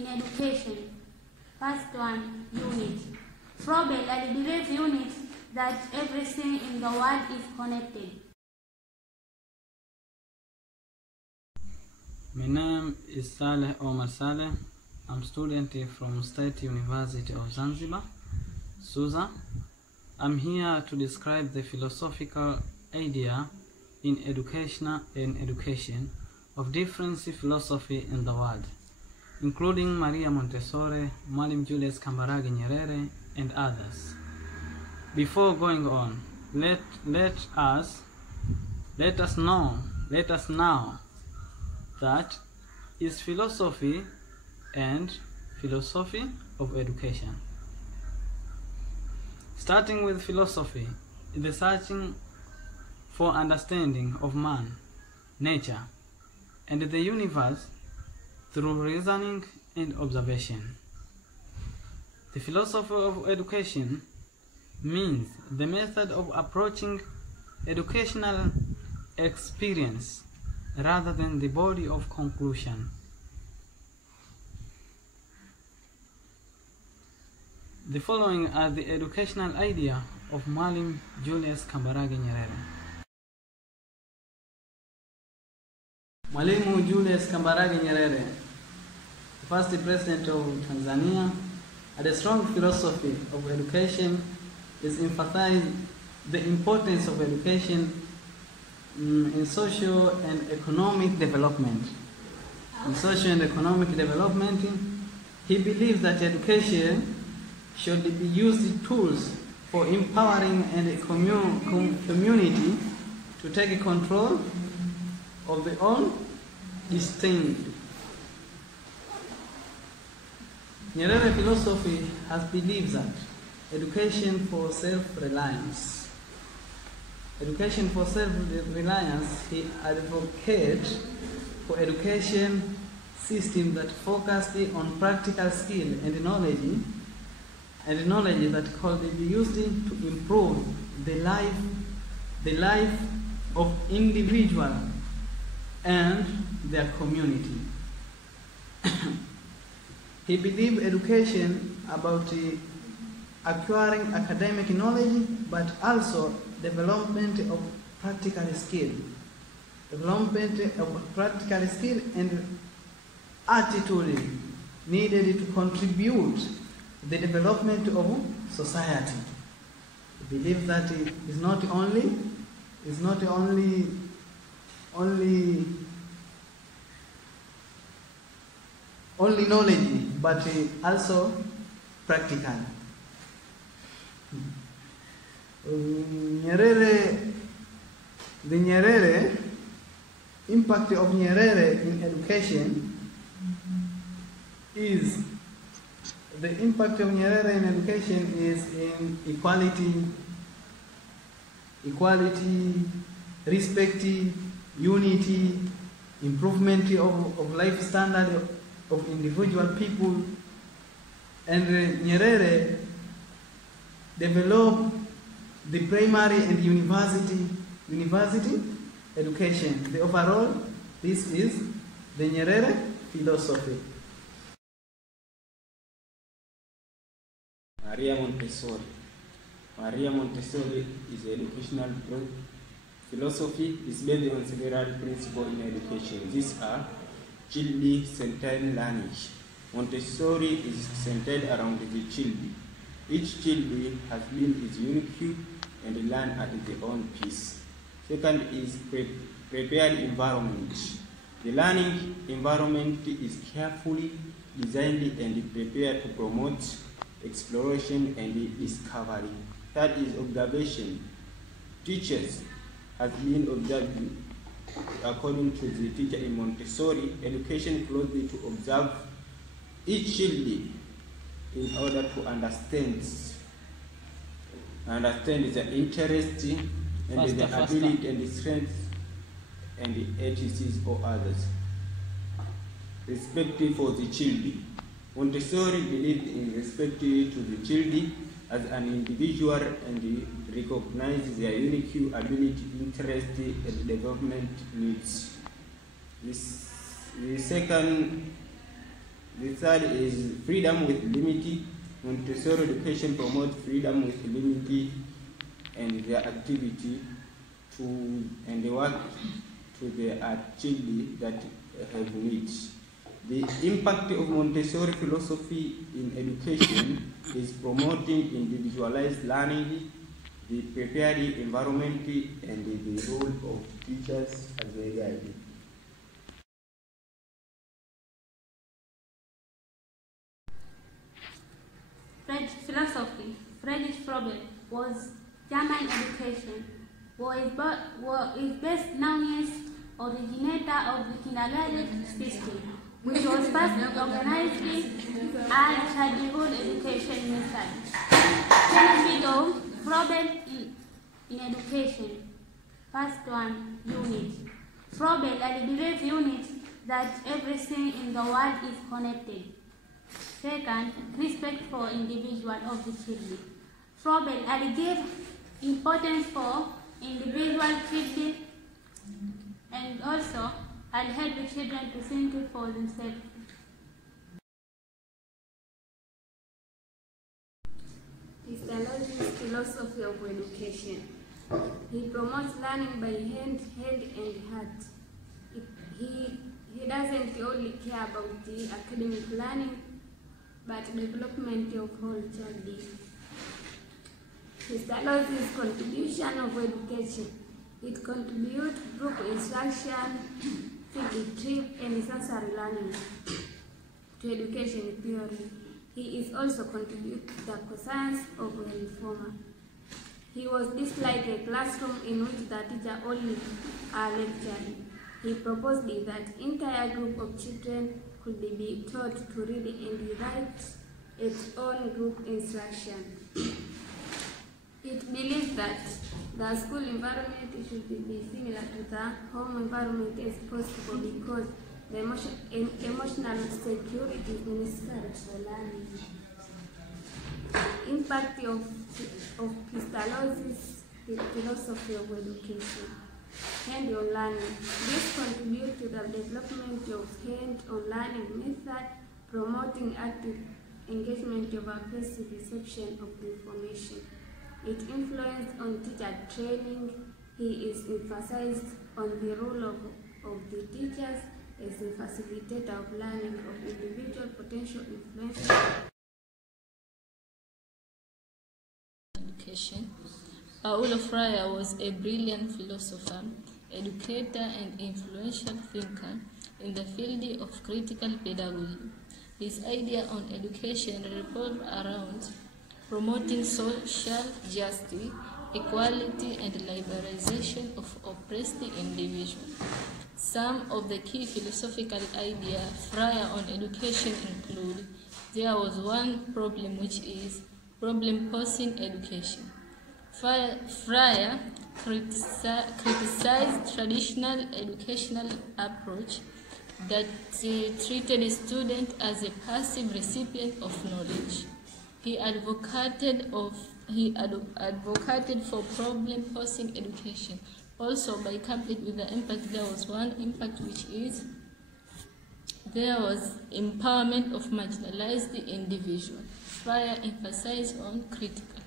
in education. First one, unit. Freire believes unit that everything in the world is connected. My name is Saleh Omar Saleh. I'm a student from State University of Zanzibar, SUZA. I'm here to describe the philosophical idea in education of different philosophy in the world, including Maria Montessori, Mwalimu Julius Kambarage Nyerere, and others. Before going on, let us know that is philosophy and philosophy of education. Starting with philosophy, the searching for understanding of man, nature, and the universe through reasoning and observation. The philosophy of education means the method of approaching educational experience rather than the body of conclusion. The following are the educational idea of Mwalimu Julius Kambarage Nyerere. Mwalimu Julius Kambarage Nyerere, the first president of Tanzania, had a strong philosophy of education. Is emphasized the importance of education in social and economic development. In social and economic development, he believes that education should be used tools for empowering and community to take control of their own destiny. Nyerere philosophy has believed that education for self-reliance. Education for self-reliance, he advocates for education system that focused on practical skill and knowledge that could be used to improve the life of individual and their community. He believed education about acquiring academic knowledge, but also development of practical skill. Development of practical skill and attitude needed to contribute the development of society. I believe that it is not only knowledge, but also practical. The impact of Nyerere in education is in equality, respect, unity, improvement of life standard of individual people. And Nyerere developed the primary and university education. The overall, this is the Nyerere philosophy. Maria Montessori. Maria Montessori is educational philosophy is based on several principles in education. These are child-centered learning. Montessori is centered around the child. Each child has been its unique and learn at their own pace. Second is prepared environment. The learning environment is carefully designed and prepared to promote exploration and discovery. Third is observation. Teachers have been observed according to the teacher in Montessori, education closely to observe each child in order to understand the interest and the ability and the strength and the ethics of others. Respect for the child. Montessori believed in respect to the child as an individual and recognized their unique ability, interest, and development needs. The second The third is freedom with limit. Montessori education promotes freedom with limit and their activity to and the work to the children that have needs. The impact of Montessori philosophy in education is promoting individualized learning, the prepared environment, and the role of teachers as a guide. French philosophy. Friedrich Freire was German education, is best known as originator of the kindergarten system, which was first organized as childhood education method. Benefit of Freire in education. First one, unit. Freire believes unit that everything in the world is connected. Second, respect for individual of the children. Freire gave importance for individual children and also help the children to think for themselves. Pestalozzi's philosophy of education. He promotes learning by hand, head, and heart. He doesn't only care about the academic learning, but development of whole child. Pestalozzi's contribution of education. It contributes group instruction, field trip, and sensory learning to education theory. He is also contributed to the conscience of a reformer. He was disliked a classroom in which the teacher only lectured. He proposed that entire group of children could be taught to read and write its own group instruction. It believes that the school environment should be similar to the home environment as possible because the emotional security is necessary for learning. Impact of Pestalozzi's philosophy of education. Hand-on learning. This contributes to the development of hand-on learning method, promoting active engagement of a passive reception of information. Its influence on teacher training. He is emphasized on the role of the teachers as a facilitator of learning of individual potential influence. Education. Paulo Freire was a brilliant philosopher, educator, and influential thinker in the field of critical pedagogy. His idea on education revolved around promoting social justice, equality, and liberalization of oppressed individuals. Some of the key philosophical ideas Freire on education include: there was one problem, which is problem-posing education. Freire criticized traditional educational approach that treated students as a passive recipient of knowledge. He advocated for problem-posing education. Also, by coupling with the impact, there was one impact, which is there was empowerment of marginalized individuals. Freire emphasized on critical